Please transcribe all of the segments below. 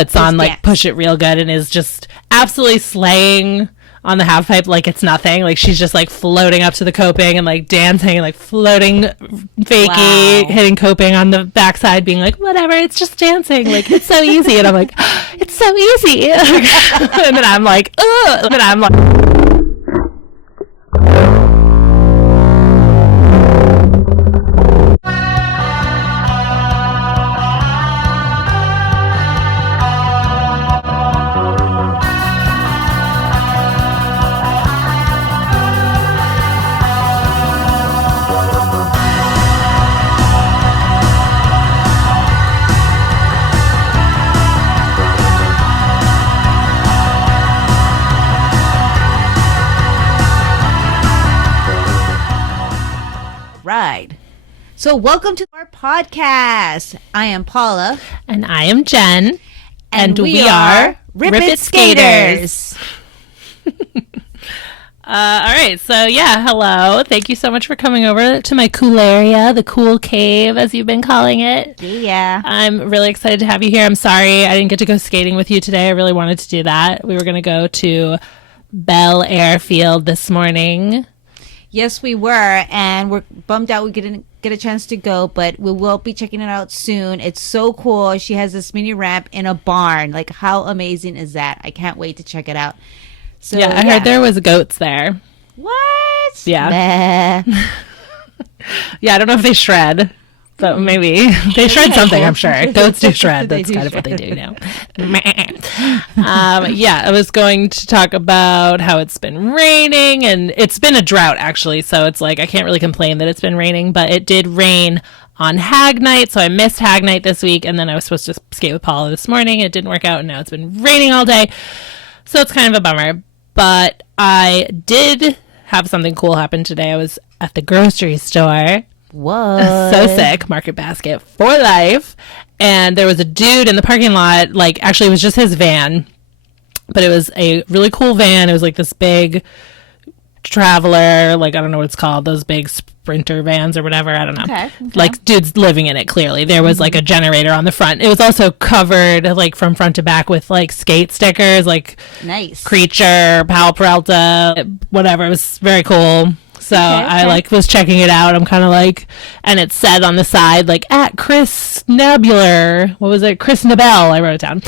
puts on like Push It real good and is just absolutely slaying on the half pipe like it's nothing. Like she's just like floating up to the coping and like dancing and like floating fakie, hitting coping on the backside, being like, whatever, it's just dancing. Like it's so easy. And I'm like, it's so easy. And then I'm like, ugh. And then I'm like, So welcome to our podcast. I am Paula. And I am Jen. And we are Rip It Skaters. All right. So yeah, hello. Thank you so much for coming over to my cool area, the cool cave, as you've been calling it. Yeah. I'm really excited to have you here. I'm sorry I didn't get to go skating with you today. I really wanted to do that. We were going to go to Belle Airfield this morning. Yes, we were, and we're bummed out we didn't get a chance to go, but we will be checking it out soon. It's so cool. She has this mini ramp in a barn. Like, how amazing is that? I can't wait to check it out. So yeah, I heard there was goats there. What? Yeah. Yeah, I don't know if they shred, but maybe they shred something, I'm sure. Goats do shred. That's kind of what they do now. Yeah, I was going to talk about how it's been raining, and it's been a drought, actually, so it's like I can't really complain that it's been raining, but it did rain on Hag Night, so I missed Hag Night this week, and then I was supposed to skate with Paula this morning. It didn't work out, and now it's been raining all day, so it's kind of a bummer. But I did have something cool happen today. I was at the grocery store. What? So sick. Market Basket for life. And there was a dude in the parking lot. Like, actually, it was just his van. But it was a really cool van. It was like this big Traveler. Like, I don't know what it's called. Those big Sprinter vans or whatever. I don't know. Okay. Like, dude's living in it, clearly. There was like a generator on the front. It was also covered, like, from front to back with, like, skate stickers. Like, nice. Creature, Powell Peralta, whatever. It was very cool. So I like was checking it out. I'm kind of like, and it said on the side, like, at Chris Nabell. What was it? Chris Nabell. I wrote it down.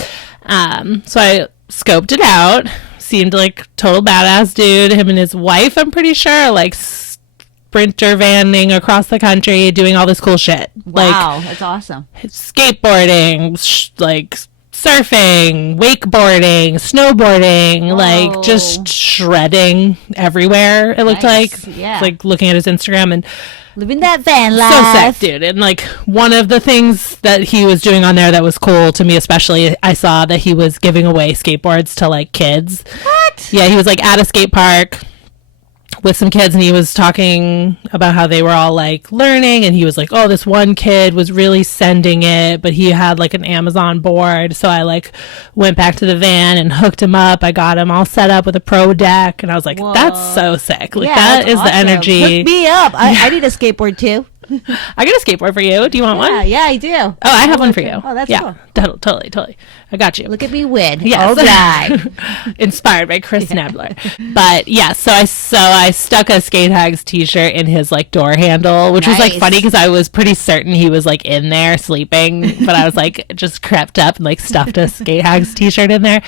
So I scoped it out. Seemed like total badass dude. Him and his wife, I'm pretty sure, like sprinter vanning across the country, doing all this cool shit. Wow, like, that's awesome. Skateboarding, like surfing, wakeboarding, snowboarding, like just shredding everywhere. It looked like, yeah. Like looking at his Instagram and living that van life. So sick, dude. And like one of the things that he was doing on there that was cool to me, especially, I saw that he was giving away skateboards to like kids. What? Yeah, he was like at a skate park with some kids, and he was talking about how they were all like learning, and he was like, oh, this one kid was really sending it, but he had like an Amazon board, so I like went back to the van and hooked him up. I got him all set up with a pro deck, and I was like, whoa, that's so sick. Like, yeah, that is awesome. The energy. Hook me up. I need a skateboard too. I got a skateboard for you. Do you want one? Yeah, I do. Oh, I have one for you. Oh, that's cool. Totally. I got you. Look at me win. Yes. All right. Inspired by Chris Nabell. But yeah, so I stuck a Skatehags t-shirt in his like door handle, which was like funny because I was pretty certain he was like in there sleeping, but I was like just crept up and like stuffed a Skatehags t-shirt in there.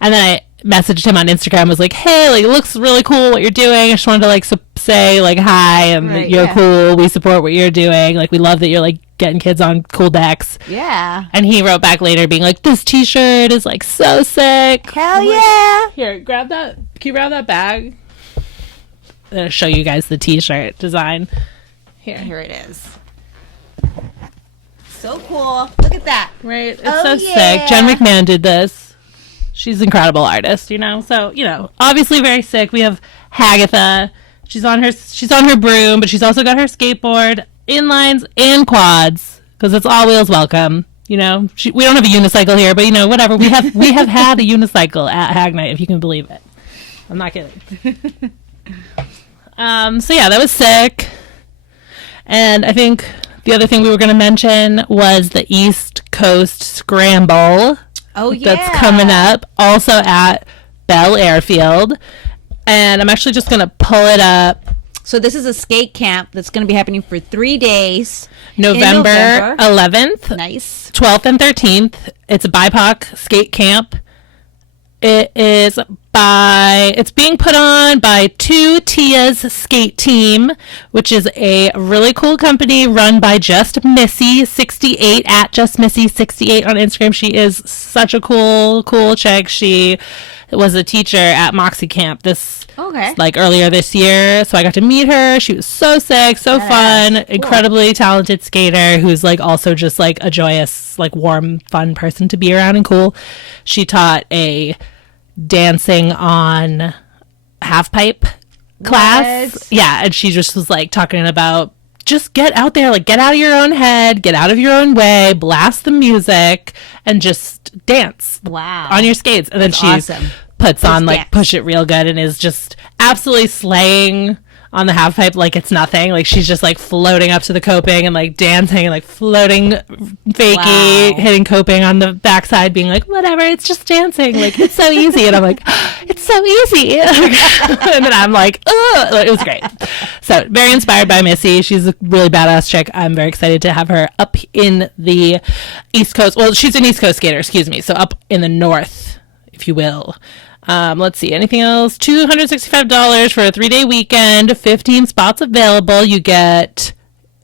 And then I messaged him on Instagram, was like, hey, like, it looks really cool what you're doing. I just wanted to like say like hi, and you're cool. We support what you're doing. Like, we love that you're like getting kids on cool decks. Yeah. And he wrote back later being like, this t-shirt is like so sick. Hell yeah. Here, grab that. Can you grab that bag? I'm gonna show you guys the t-shirt design. Here it is. So cool. Look at that. Right? It's so sick. Jen McMahon did this. She's an incredible artist, you know. So, you know, obviously very sick. We have Hagatha. She's on her broom, but she's also got her skateboard, inlines and quads, because it's all wheels welcome. You know, we don't have a unicycle here, but you know, whatever. We have had a unicycle at Hag Night, if you can believe it. I'm not kidding. So yeah, that was sick. And I think the other thing we were going to mention was the East Coast Scramble. That's coming up. Also at Belle Airfield. And I'm actually just going to pull it up. So this is a skate camp that's going to be happening for 3 days. November 11th. Nice. 12th and 13th. It's a BIPOC skate camp. It's being put on by Two Tia's Skate Team, which is a really cool company run by Just Missy 68 at Just Missy 68 on Instagram. She is such a cool chick. She was a teacher at Moxie Camp earlier this year, so I got to meet her. She was so sick, so fun, cool. Incredibly talented skater who's like also just like a joyous, like warm, fun person to be around and cool. She taught a dancing on half pipe class. What? Yeah, and she just was like talking about just get out there, like get out of your own head, get out of your own way, blast the music, and just dance. Wow. On your skates. And then she puts on like Push It real good and is just absolutely slaying on the half pipe like it's nothing. Like she's just like floating up to the coping and like dancing and like floating fakey, hitting coping on the backside, being like, whatever, it's just dancing. Like it's so easy. And I'm like, it's so easy. And then I'm like, ugh. It was great. So very inspired by Missy. She's a really badass chick. I'm very excited to have her up in the East Coast. Well, she's an East Coast skater, excuse me. So up in the North, if you will. Let's see. Anything else? $265 for a 3-day weekend. 15 spots available. You get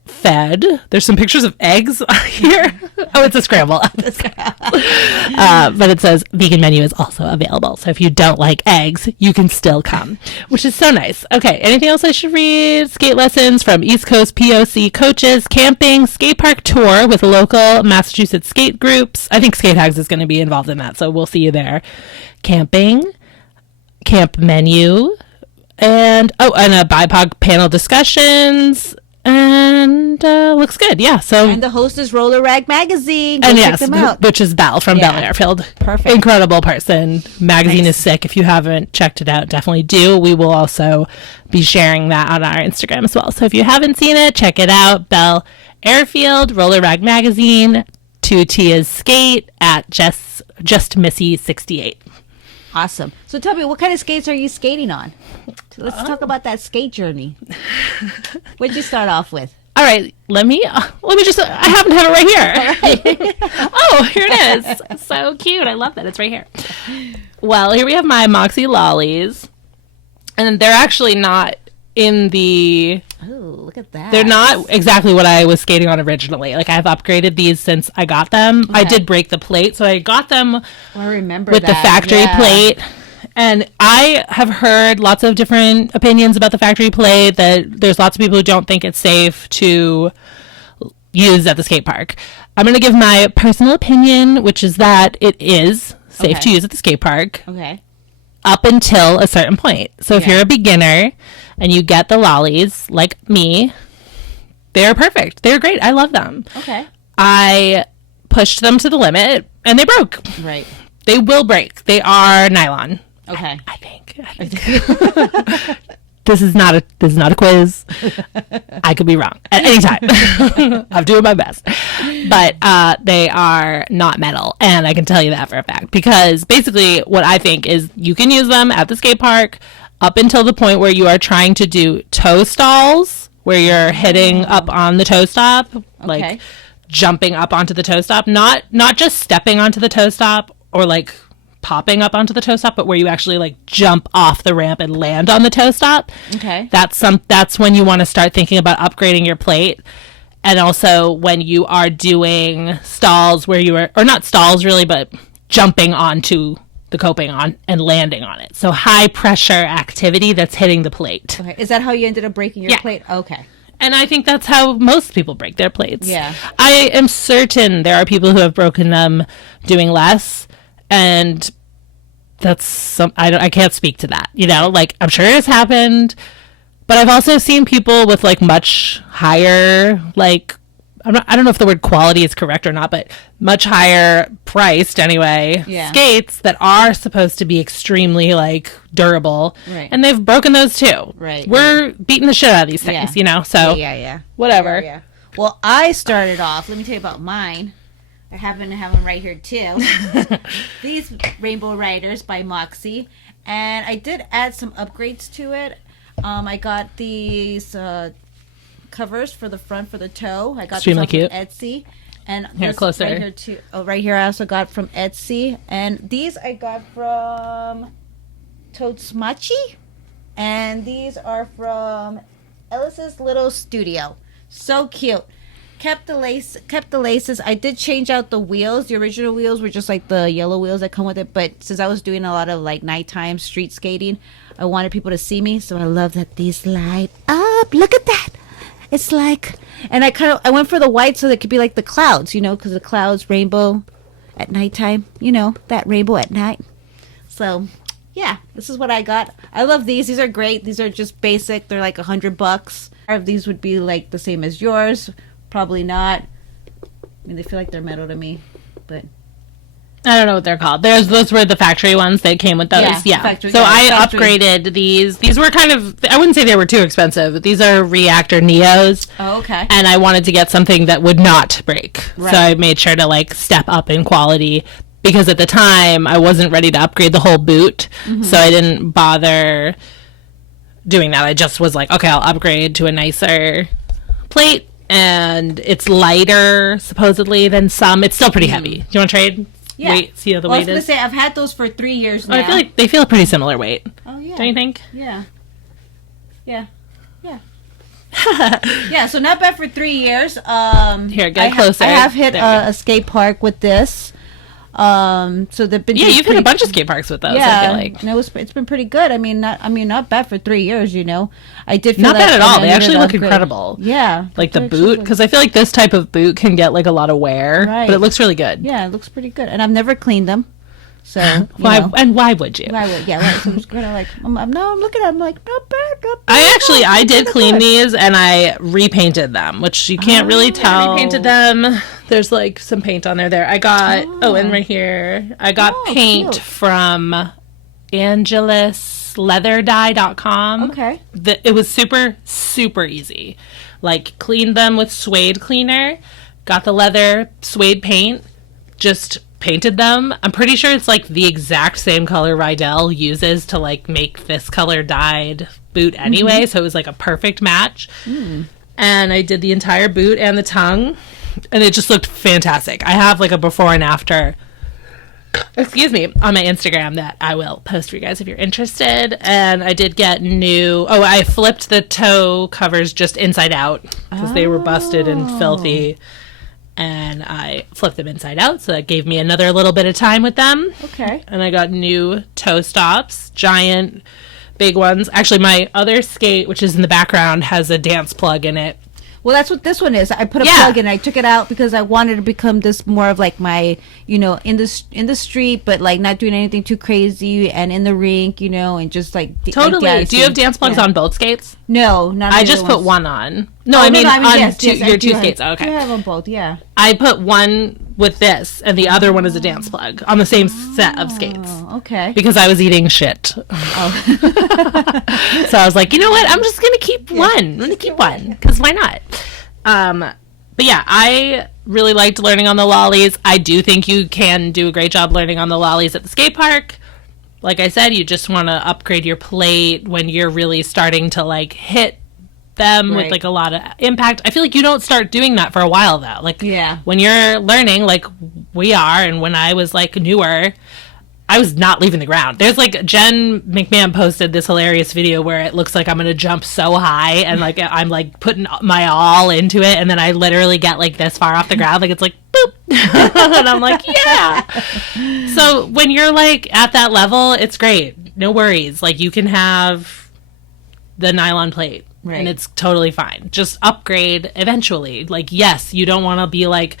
fed. There's some pictures of eggs here. Oh, it's a scramble. But it says vegan menu is also available. So if you don't like eggs, you can still come, which is so nice. Okay. Anything else I should read? Skate lessons from East Coast POC coaches. Camping. Skatepark tour with local Massachusetts skate groups. I think Skatehags is going to be involved in that. So we'll see you there. Camping, camp menu, and a BIPOC panel discussions, and looks good. Yeah. So and the host is Roller Rag Magazine. Go check them out. Which is Belle from Belle Airfield. Perfect. Incredible person. Magazine is sick. If you haven't checked it out, definitely do. We will also be sharing that on our Instagram as well. So if you haven't seen it, check it out. Belle Airfield, Roller Rag Magazine, Two Tia's Skate at Just Missy 68. Awesome. So tell me, what kind of skates are you skating on? Let's talk about that skate journey. What'd you start off with? All right, let me just, I happen to have it right here. Right. Oh, here it is. So cute. I love that. It's right here. Well, here we have my Moxie Lollies. And they're actually not in the... Oh, look at that. They're not exactly what I was skating on originally. Like, I've upgraded these since I got them. Okay. I did break the plate, so I got them with the factory plate. And I have heard lots of different opinions about the factory plate, that there's lots of people who don't think it's safe to use at the skate park. I'm going to give my personal opinion, which is that it is safe to use at the skate park. Okay. Up until a certain point. So if you're a beginner and you get the lollies, like me, they're perfect. They're great. I love them. Okay. I pushed them to the limit and they broke. Right. They will break. They are nylon. Okay. I think. This is not a quiz. I could be wrong at any time. I'm doing my best. But they are not metal. And I can tell you that for a fact. Because basically what I think is you can use them at the skate park up until the point where you are trying to do toe stalls, where you're hitting up on the toe stop, like jumping up onto the toe stop. Not just stepping onto the toe stop or like popping up onto the toe stop, but where you actually like jump off the ramp and land on the toe stop. Okay. That's when you want to start thinking about upgrading your plate. And also when you are doing stalls where you are, or not stalls really, but jumping onto the coping on and landing on it. So high pressure activity that's hitting the plate. Okay. Is that how you ended up breaking your plate? Okay. And I think that's how most people break their plates. Yeah. I am certain there are people who have broken them doing less. And that's I can't speak to that, like I'm sure it's happened, but I've also seen people with like much higher, like, I don't know if the word quality is correct or not, but much higher priced anyway, skates that are supposed to be extremely like durable. Right. And they've broken those too. Right. We're beating the shit out of these things, so yeah. whatever. Yeah. Well, I started off, let me tell you about mine. I happen to have them right here too. These Rainbow Riders by Moxie. And I did add some upgrades to it. I got these covers for the front for the toe. I got extremely these cute. from Etsy. And here, closer. Right here too. Oh, right here I also got from Etsy. And these I got from Toadsmachi. And these are from Ellis's Little Studio. So cute. Kept the laces. I did change out the wheels. The original wheels were just like the yellow wheels that come with it. But since I was doing a lot of like nighttime street skating, I wanted people to see me. So I love that these light up. Look at that. It's like, and I went for the white so that it could be like the clouds, you know, because the clouds, rainbow at nighttime, you know, that rainbow at night. So yeah, this is what I got. I love these. These are great. These are just basic. They're like $100. Of these would be like the same as yours. Probably not. I mean, they feel like they're metal to me, but I don't know what they're called. Those were the factory ones that came with those. Yeah. So I upgraded these. These were kind of, I wouldn't say they were too expensive, but these are Reactor Neos. Oh, okay. And I wanted to get something that would not break. Right. So I made sure to like step up in quality because at the time I wasn't ready to upgrade the whole boot. Mm-hmm. So I didn't bother doing that. I just was like, okay, I'll upgrade to a nicer plate. And it's lighter, supposedly, than some. It's still pretty heavy. Do you want to trade? Yeah. Weight, see how the weight is? I was going to say, I've had those for 3 years now. I feel like they feel a pretty similar weight. Oh, yeah. Don't you think? Yeah. Yeah. Yeah. Yeah, so not bad for 3 years. Here, get closer. I have hit a skate park with this. So they've been you've hit a bunch of skate parks with those. Yeah, I feel like. And it's been pretty good. I mean, not bad for 3 years. You know, I did feel not bad at all. They actually look incredible. Yeah, like the boot, because I feel like this type of boot can get like a lot of wear, but it looks really good. Yeah, it looks pretty good, and I've never cleaned them. So why would you? Why would So I'm just kind of like, I'm looking at them like not bad. I did clean these and I repainted them, which you can't really tell. I repainted them. There's like some paint on there. I got and right here I got paint from AngelusLeatherdye.com. Okay. It was super easy. Like cleaned them with suede cleaner, got the leather suede paint, just painted them. I'm pretty sure it's like the exact same color Rydell uses to like make this color dyed boot anyway, so it was like a perfect match. And I did the entire boot and the tongue, and it just looked fantastic. I have like a before and after, excuse me, on my Instagram that I will post for you guys if you're interested. And I did get I flipped the toe covers just inside out because they were busted and filthy. And I flipped them inside out, so that gave me another little bit of time with them. Okay. And I got new toe stops, giant, big ones. Actually, my other skate, which is in the background, has a dance plug in it. Well, that's what this one is. I put a plug in. I took it out because I wanted to become this more of like my, in the street, but like not doing anything too crazy, and in the rink, and just like totally. Like do you have dance plugs on both skates? No, not. I just put one on. No, I mean on your two skates. Okay, I have on both. Yeah. I put one with this, and the other one is a dance plug on the same set of skates. Okay. Because I was eating shit. Oh. So I was like, you know what? I'm just gonna keep one. I'm gonna keep one because why not? But yeah, I really liked learning on the lollies. I do think you can do a great job learning on the lollies at the skate park. Like I said, you just want to upgrade your plate when you're really starting to like hit them with like a lot of impact. I feel like you don't start doing that for a while though. Like when you're learning, like we are, and when I was like newer, I was not leaving the ground. There's like Jen McMahon posted this hilarious video where it looks like I'm gonna jump so high and like I'm like putting my all into it, and then I literally get like this far off the ground, like it's like boop, and I'm like So when you're like at that level, it's great. No worries. Like you can have the nylon plate. Right. And it's totally fine. Just upgrade eventually. Like, yes, you don't want to be like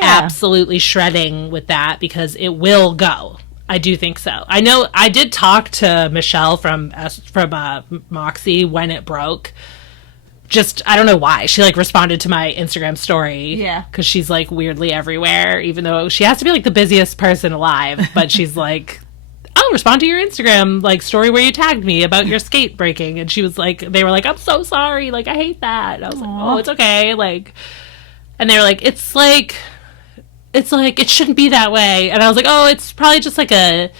absolutely shredding with that because it will go. I do think so. I know I did talk to Michelle from Moxie when it broke. Just, I don't know why. She like responded to my Instagram story. Yeah. Because she's like weirdly everywhere, even though she has to be like the busiest person alive. But she's like, I'll respond to your Instagram like story where you tagged me about your skate breaking. And she was like, they were like, I'm so sorry. Like, I hate that. And I was like, oh, it's okay. Like, and they were like, it's like, it's like, it shouldn't be that way. And I was like, oh, it's probably just like a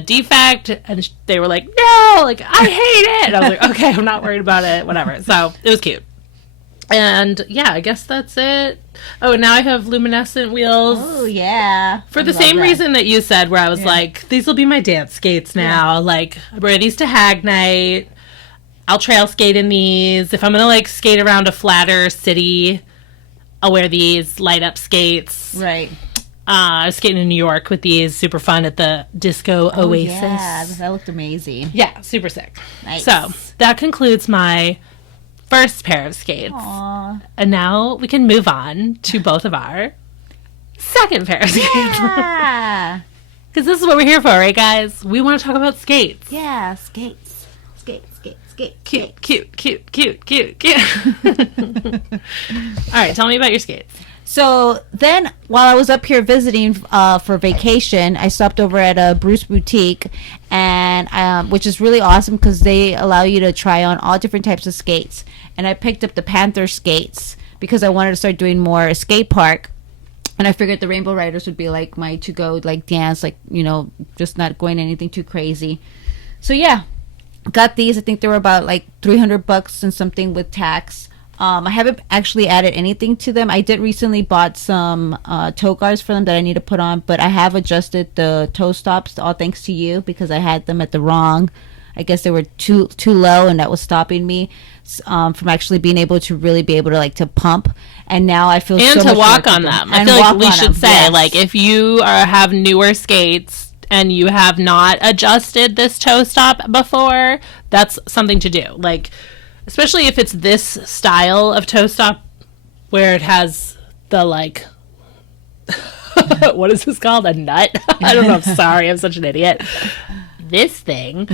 defect. And they were like, no, like, I hate it. And I was like, okay, I'm not worried about it, whatever. So it was cute. And yeah, I guess that's it. Oh, now I have luminescent wheels. Oh, yeah. For the same reason that you said, where I was like, these will be my dance skates now. Yeah. Like, I wear these to hag night. I'll trail skate in these. If I'm going to, like, skate around a flatter city, I'll wear these light up skates. Right. I was skating in New York with these. Super fun at the Disco Oasis. Yeah, that looked amazing. Yeah, super sick. Nice. So, that concludes my first pair of skates. Aww. And now we can move on to both of our second pair of skates. Yeah. Because this is what we're here for, right, guys? We want to talk about skates. Yeah, skates. Skate. Cute. All right, tell me about your skates. So then, while I was up here visiting for vacation, I stopped over at a Bruised Boutique, and which is really awesome because they allow you to try on all different types of skates. And I picked up the Panther skates because I wanted to start doing more skate park. And I figured the Rainbow Riders would be like my to-go, like, dance, like, you know, just not going anything too crazy. So yeah, got these. I think they were about like $300 and something with tax. I haven't actually added anything to them. I did recently bought some toe guards for them that I need to put on, but I have adjusted the toe stops, all thanks to you, because I had them at the wrong. I guess they were too low, and that was stopping me from actually being able to really be able to like to pump. And now I feel and so to much walk on them. I feel like we should say, like, if you have newer skates and you have not adjusted this toe stop before, that's something to do. Like, especially if it's this style of toe stop where it has the, like, what is this called? A nut? I don't know. I'm sorry. I'm such an idiot. This thing,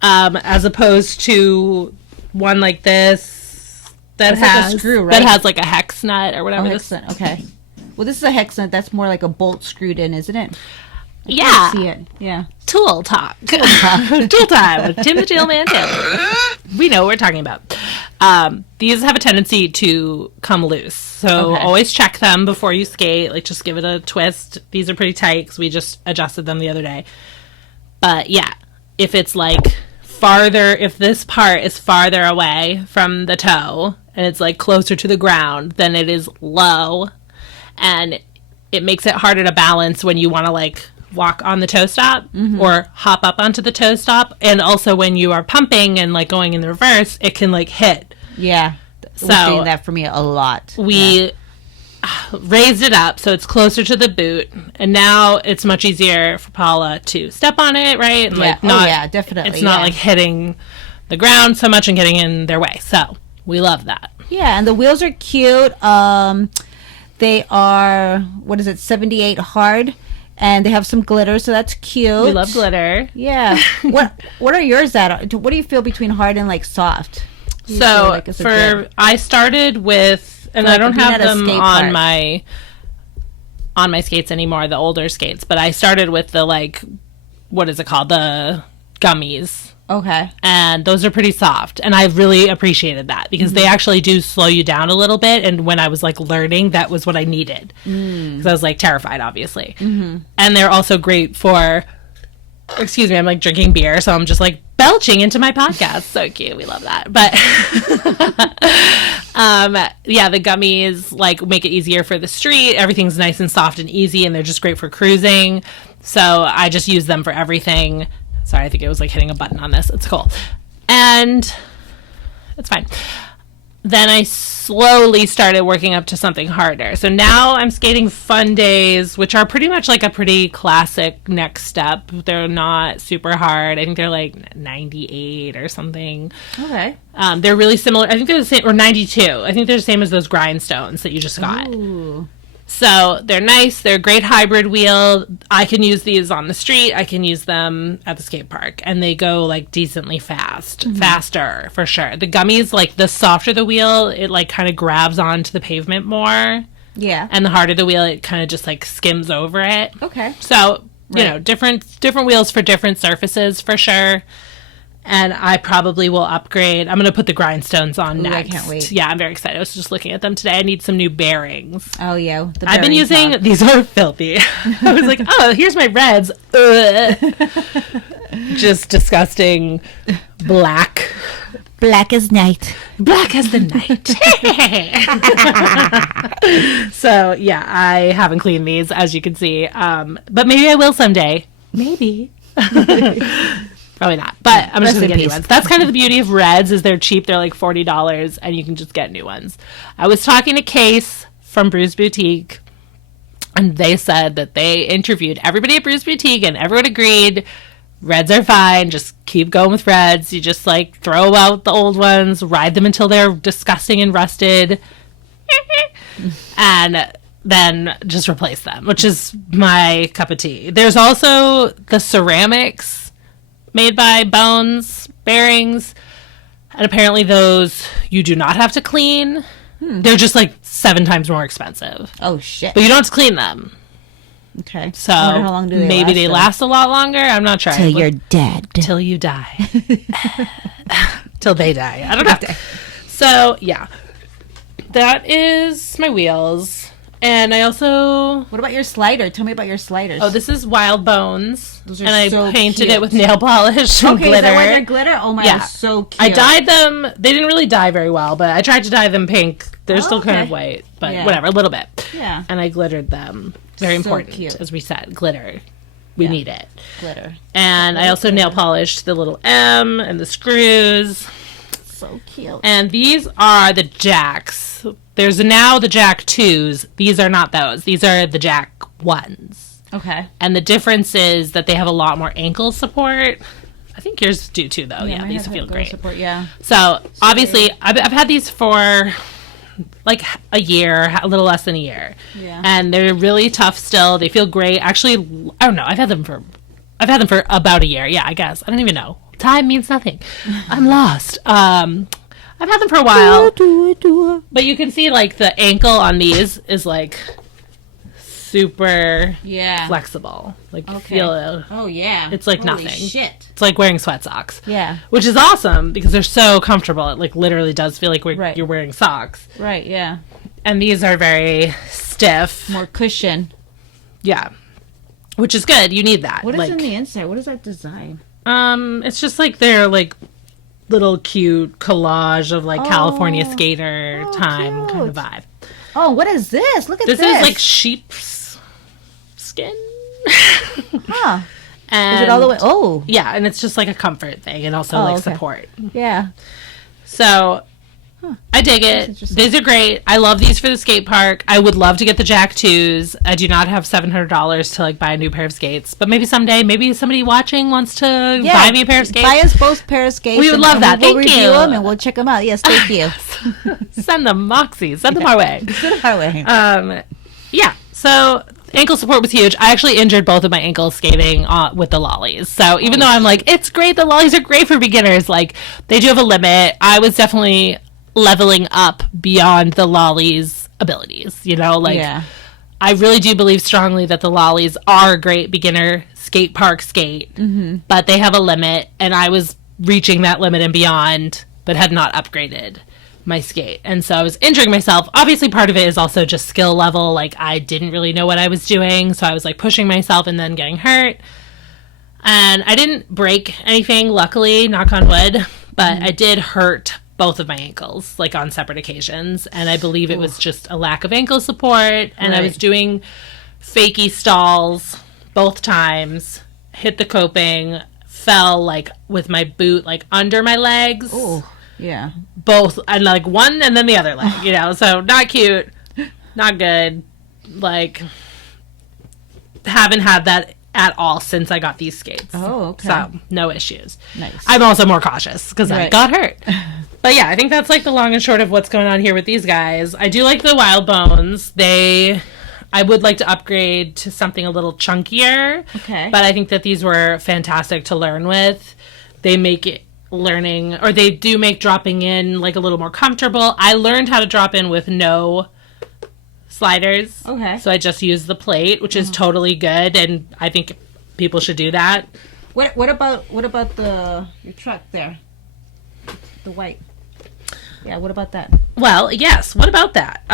as opposed to one like this that has like a screw, right? That has like a hex nut or whatever. Hex nut. Okay. Well, this is a hex nut. That's more like a bolt screwed in, isn't it? Yeah. See it. Yeah. Tool talk. Tool time with Tim the Toolman Taylor. We know what we're talking about. These have a tendency to come loose. So always check them before you skate. Like, just give it a twist. These are pretty tight because we just adjusted them the other day. But yeah, if it's like farther, if this part is farther away from the toe and it's like closer to the ground, then it is low. And it makes it harder to balance when you want to like walk on the toe stop or hop up onto the toe stop. And also when you are pumping and like going in the reverse, it can like hit. Yeah. So doing that for me a lot. We raised it up so it's closer to the boot, and now it's much easier for Paula to step on it, right? And like not, definitely. It's not like hitting the ground so much and getting in their way. So we love that. Yeah, and the wheels are cute. They are 78 hard, and they have some glitter, so that's cute. We love glitter. Yeah. What are yours at? What do you feel between hard and like soft? So I started with, and I don't have them on my skates anymore, the older skates, but I started with the like, what is it called? The gummies. Okay. And those are pretty soft. And I really appreciated that because they actually do slow you down a little bit. And when I was like learning, that was what I needed. Because I was like terrified, obviously. And they're also great for, excuse me, I'm like drinking beer. So I'm just like belching into my podcast. So cute. We love that. But yeah, the gummies like make it easier for the street. Everything's nice and soft and easy. And they're just great for cruising. So I just use them for everything. Sorry, I think it was like hitting a button on this. It's cool. And it's fine. Then I slowly started working up to something harder. So now I'm skating fun days, which are pretty much like a pretty classic next step. They're not super hard. I think they're like 98 or something. Okay. They're really similar. I think they're the same, or 92. I think they're the same as those grindstones that you just got. Ooh. So they're nice. They're a great hybrid wheel. I can use these on the street. I can use them at the skate park. And they go like decently fast. Faster, for sure. The gummies, like the softer the wheel, it like kind of grabs onto the pavement more. Yeah. And the harder the wheel, it kind of just like skims over it. Okay. So, you know, different wheels for different surfaces, for sure. And I probably will upgrade. I'm going to put the grindstones on next. I can't wait. Yeah, I'm very excited. I was just looking at them today. I need some new bearings. Oh, yeah. I've been using, these are filthy. I was like, oh, here's my reds. Just disgusting black. Black as night. Black as the night. So, yeah, I haven't cleaned these, as you can see. But maybe I will someday. Maybe. Probably not. But I'm just going to get new ones. That's kind of the beauty of reds is they're cheap. They're like $40, and you can just get new ones. I was talking to Case from Bruised Boutique, and they said that they interviewed everybody at Bruised Boutique, and everyone agreed reds are fine. Just keep going with reds. You just like throw out the old ones, ride them until they're disgusting and rusted, and then just replace them, which is my cup of tea. There's also the ceramics made by Bones bearings, and apparently those you do not have to clean. They're just like 7 times more expensive. Oh, shit. But you don't have to clean them. Okay. So I wonder how long do they maybe last, they though? last a lot longer. I'm not sure. Till you're dead. Till you die. Till they die. I don't know. So, yeah. That is my wheels. And I also... What about your slider? Tell me about your sliders. Oh, this is Wild Bones. Those are and so I painted cute. it with nail polish and Okay, glitter. is that why they're glitter? Oh my, Yeah. so cute. I dyed them. They didn't really dye very well, but I tried to dye them pink. They're still kind okay. of white, but Yeah. whatever, a little bit. Yeah. And I glittered them. Very So important, cute. as we said. Glitter. We need it. Glitter. And I also nail polished the little M and the screws. So cute. And these are the jacks. There's now the Jack 2s. These are not those. These are the Jack 1s. Okay. And the difference is that they have a lot more ankle support. I think yours do too, though. Yeah, these feel great. Support, yeah. So, obviously, I've had these for like a year, a little less than a year. Yeah. And they're really tough still. They feel great. Actually, I don't know. I've had them for about a year. Yeah, I guess. I don't even know. Time means nothing. I'm lost. I've had them for a while. But you can see, like, the ankle on these is, like, super flexible. Like, feel it. Oh, yeah. It's like Holy nothing. Shit. It's like wearing sweat socks. Yeah. Which is awesome because they're so comfortable. It, like, literally does feel like you're wearing socks. Right, yeah. And these are very stiff. More cushion. Yeah. Which is good. You need that. What is like, in the inside? What is that design? It's just like they're like little cute collage of like California skater time kind of vibe. Oh, what is this? Look at this. This is like sheep's skin. Huh. And is it all the way? Oh. Yeah, and it's just like a comfort thing and also support. Yeah. So I dig it. These are great. I love these for the skate park. I would love to get the Jack 2s. I do not have $700 to like buy a new pair of skates, but maybe someday, maybe somebody watching wants to buy me a pair of skates. Buy us both pair of skates. We would love that. We'll Thank review you. them and we'll check them out. Yes, thank you. Send them Moxie. Send them our way. Send them our way. Yeah. So ankle support was huge. I actually injured both of my ankles skating with the lollies. So even though I'm like, it's great, the lollies are great for beginners, like they do have a limit. I was definitely leveling up beyond the lollies abilities, you know, like I really do believe strongly that the lollies are a great beginner skate park skate, but they have a limit, and I was reaching that limit and beyond, but had not upgraded my skate. And so I was injuring myself. Obviously part of it is also just skill level, like I didn't really know what I was doing, so I was like pushing myself and then getting hurt. And I didn't break anything, luckily, knock on wood, but I did hurt both of my ankles, like on separate occasions, and I believe it was just a lack of ankle support, and I was doing fakie stalls both times, hit the coping, fell like with my boot like under my legs. Oh, yeah. Both, and like one and then the other leg, you know, so not cute, not good, like haven't had that at all since I got these skates. Oh, okay. So, no issues. Nice. I'm also more cautious because I got hurt. But yeah, I think that's like the long and short of what's going on here with these guys. I do like the Wild Bones. I would like to upgrade to something a little chunkier. Okay. But I think that these were fantastic to learn with. They make it learning, or they do make dropping in like a little more comfortable. I learned how to drop in with no sliders. Okay. So I just use the plate, which is totally good, and I think people should do that. What about your truck there? The white. Yeah, what about that? Well, yes. What about that?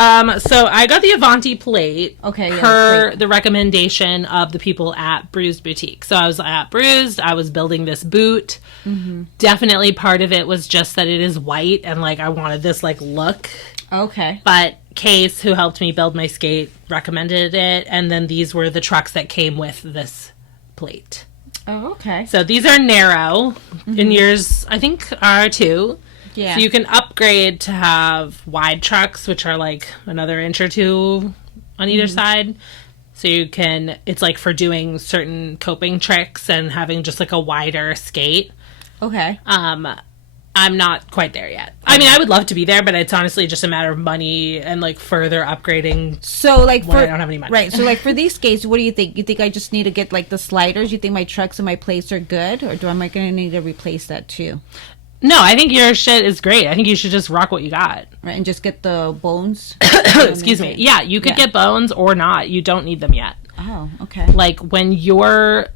So I got the Avanti plate per the recommendation of the people at Bruised Boutique. So I was at Bruised. I was building this boot. Mm-hmm. Definitely part of it was just that it is white and like I wanted this like look. Okay. But Case, who helped me build my skate, recommended it. And then these were the trucks that came with this plate. Oh, okay. So these are narrow. Mm-hmm. And yours, I think, are too. Yeah. So you can upgrade to have wide trucks, which are like another inch or two on either side. So you can, it's like for doing certain coping tricks and having just like a wider skate. Okay. I'm not quite there yet. I mean, I would love to be there, but it's honestly just a matter of money and like further upgrading. So like when I don't have any money. Right. So like for these skates, what do you think? You think I just need to get like the sliders? You think my trucks and my plates are good? Or am I going to need to replace that too? No, I think your shit is great. I think you should just rock what you got. Right, and just get the bones? Excuse me. Yeah, you could get bones or not. You don't need them yet. Oh, okay. Like, when you're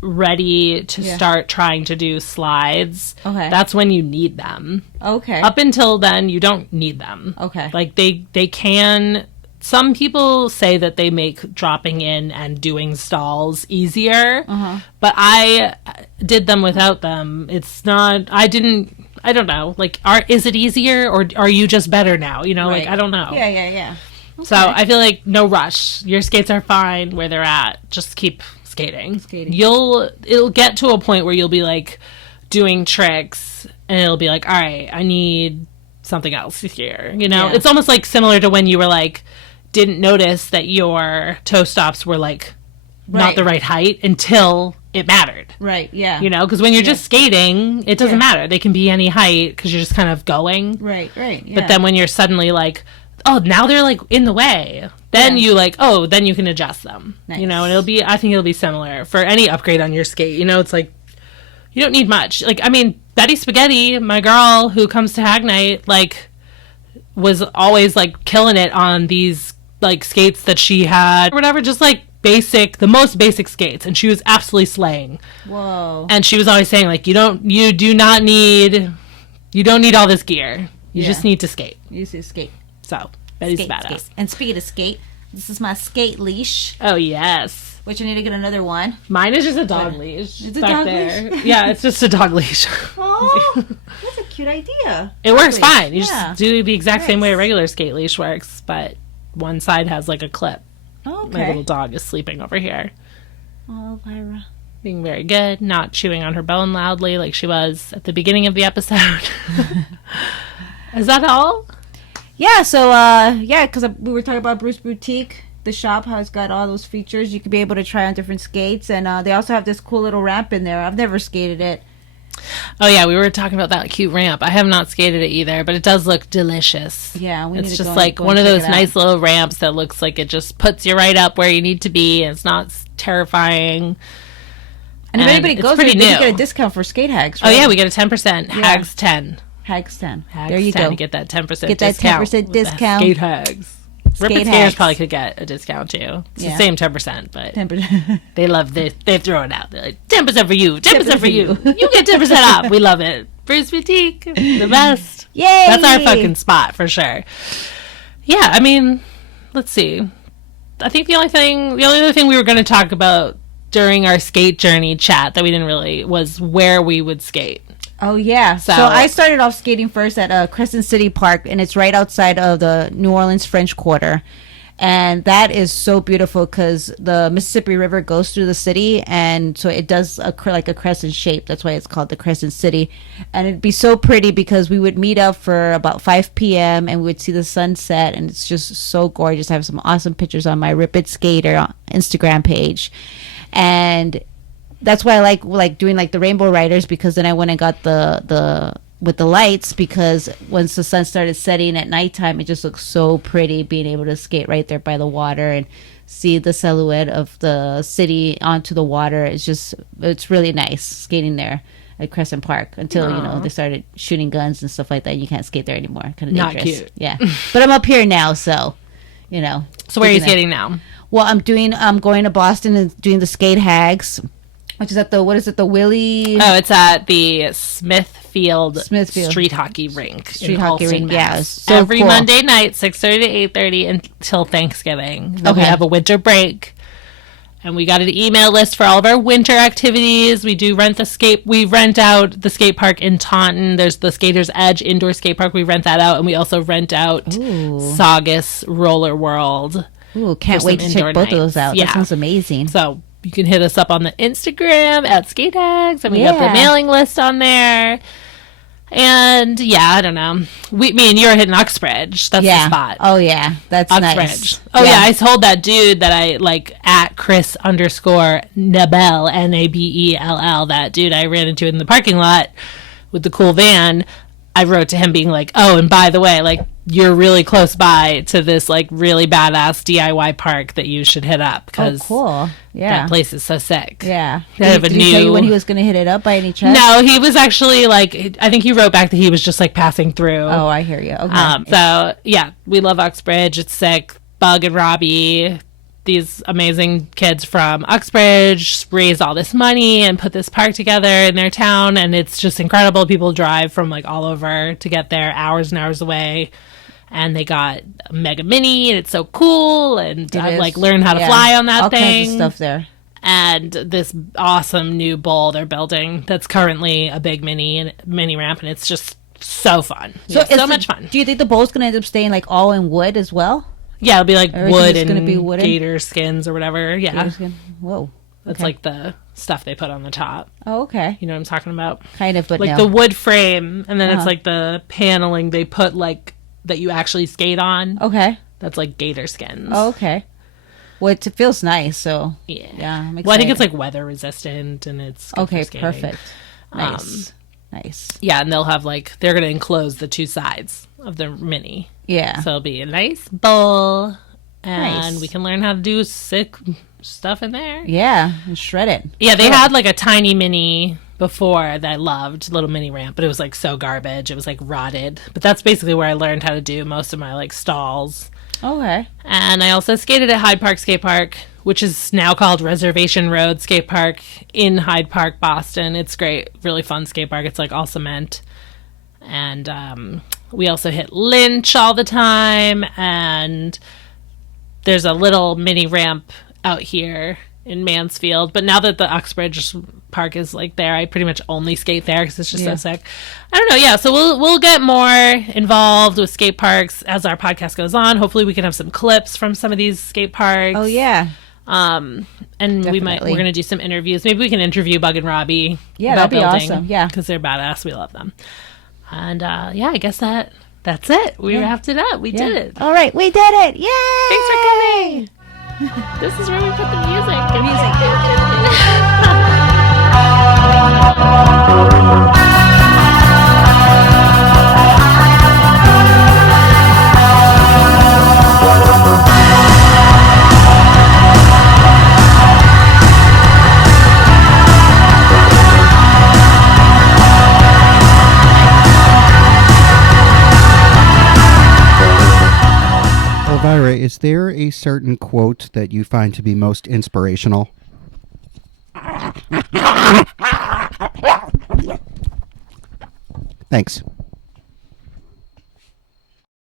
ready to start trying to do slides, that's when you need them. Okay. Up until then, you don't need them. Okay. Like, they can... Some people say that they make dropping in and doing stalls easier, but I did them without them. It's not, I don't know. Like, is it easier or are you just better now? You know, like, I don't know. Yeah. Okay. So I feel like no rush. Your skates are fine where they're at. Just keep skating. It'll get to a point where you'll be like doing tricks and it'll be like, all right, I need something else here. You know, it's almost like similar to when you were like, didn't notice that your toe stops were like not the right height until it mattered. Right, yeah. You know, because when you're just skating, it doesn't matter. They can be any height because you're just kind of going. Right, yeah. But then when you're suddenly like, oh, now they're like in the way, then you like, oh, then you can adjust them. Nice. You know, and I think it'll be similar for any upgrade on your skate. You know, it's like, you don't need much. Like, I mean, Betty Spaghetti, my girl who comes to Hag Night, like, was always like killing it on these like skates that she had, whatever, just like the most basic skates, and she was absolutely slaying. Whoa. And she was always saying like, you don't need all this gear. You just need to skate. You need to skate. So Betty's badass. Skate. And speaking of skate, this is my skate leash. Oh yes. Which I need to get another one. Mine is just a dog leash. It's a dog leash? Yeah, it's just a dog leash. Oh, that's a cute idea. It works fine. You just do the exact same way a regular skate leash works, but one side has like a clip. Oh, okay. My little dog is sleeping over here. Oh, Lyra. Being very good, not chewing on her bone loudly like she was at the beginning of the episode. Is that all? Yeah, so, because we were talking about Bruised Boutique, the shop, how it's got all those features. You could be able to try on different skates, and they also have this cool little ramp in there. I've never skated it. Oh, yeah, we were talking about that cute ramp. I have not skated it either, but it does look delicious. Yeah, it's just like one of those nice little ramps that looks like it just puts you right up where you need to be, and it's not terrifying. And if anybody goes there, you get a discount for Skatehags, right? Oh, yeah, we get a 10%. Hags 10. Hags 10. There you go. To get that 10% discount. Get that 10% discount. Skatehags. Rip Skaters probably could get a discount too. It's the same 10%, but 10%. They throw it out. They're like, 10% for you, 10% for you. You get 10% off. We love it. Bruised Boutique, the best. Yay! That's our fucking spot for sure. Yeah, I mean, let's see. I think the only other thing we were going to talk about during our skate journey chat that we didn't really was where we would skate. Oh, yeah. So I started off skating first at Crescent City Park, and it's right outside of the New Orleans French Quarter. And that is so beautiful because the Mississippi River goes through the city, and so it does like a crescent shape. That's why it's called the Crescent City. And it'd be so pretty because we would meet up for about 5 p.m. and we would see the sunset, and it's just so gorgeous. I have some awesome pictures on my Rip It Skater Instagram page. And that's why I like doing like the Rainbow Riders, because then I went and got the with the lights, because once the sun started setting at nighttime, it just looks so pretty being able to skate right there by the water and see the silhouette of the city onto the water. It's really nice skating there at Crescent Park until they started shooting guns and stuff like that. You can't skate there anymore. Kind of dangerous. Not cute. Yeah, but I'm up here now, so So where are you skating now? Well, I'm going to Boston and doing the Skatehags. Which is at the Willie? Oh, it's at the Smithfield Smithfield Street Hockey Rink. Street Hockey Rink, yeah. So Every cool. Monday night, 6:30 to 8:30 until Thanksgiving. Then we have a winter break. And we got an email list for all of our winter activities. We do rent we rent out the skate park in Taunton. There's the Skater's Edge indoor skate park. We rent that out. And we also rent out Saugus Roller World. Ooh, can't wait to check both of those out. Yeah. That sounds amazing. So you can hit us up on the Instagram at Skatehags. And we got the mailing list on there. And yeah, I don't know. Me and you are hitting Uxbridge. That's the spot. Oh yeah, that's Uxbridge. Nice. Oh yeah, I told that dude that I at Chris_Nabell Nabell. That dude I ran into in the parking lot with the cool van. I wrote to him being like, oh, and by the way, you're really close by to this really badass DIY park that you should hit up because cool. that place is so sick. Yeah. Did he tell you when he was going to hit it up by any chance? No, he was actually I think he wrote back that he was just passing through. Oh, I hear you. Okay. So yeah, we love Uxbridge. It's sick. Bug and Robbie, these amazing kids from Uxbridge, raised all this money and put this park together in their town, and it's just incredible. People drive from all over to get there, hours and hours away. And they got a Mega Mini, and it's so cool. And I've learned how to fly on that thing. All kinds of stuff there. And this awesome new bowl they're building that's currently a big mini ramp, and it's just so fun. So much fun. Do you think the bowl's going to end up staying all in wood as well? Yeah, it'll be wood and gator skins or whatever. Yeah. Whoa. That's the stuff they put on the top. Oh, okay. You know what I'm talking about? Kind of, but no. The wood frame, and then it's the paneling they put that you actually skate on. Okay. That's gator skins. Oh, okay. Well, it feels nice, so yeah, I'm excited. Well, I think it's weather resistant, and it's good for skating. Perfect. Nice. Nice. Yeah, and they'll have they're going to enclose the two sides of the mini. Yeah. So it'll be a nice bowl, and we can learn how to do sick stuff in there. Yeah, and shred it. Yeah, they had a tiny mini before that I loved, little mini ramp, but it was so garbage. It was rotted. But that's basically where I learned how to do most of my stalls. Okay. And I also skated at Hyde Park Skatepark, which is now called Reservation Road Skatepark in Hyde Park, Boston. It's great, really fun skatepark. It's all cement. And we also hit Lynch all the time, and there's a little mini ramp out here in Mansfield. But now that the Uxbridge Park is there, I pretty much only skate there because it's just so sick. I don't know. Yeah, so we'll get more involved with skate parks as our podcast goes on. Hopefully we can have some clips from some of these skate parks. Oh yeah. And Definitely. we're gonna do some interviews. Maybe we can interview Bug and Robbie. Yeah, that'd be awesome. Yeah, because they're badass. We love them. And I guess that's it. We wrapped it up. We did it. All right, we did it. Yay! Thanks for coming. This is where we put the music. Elvira, is there a certain quote that you find to be most inspirational? Thanks.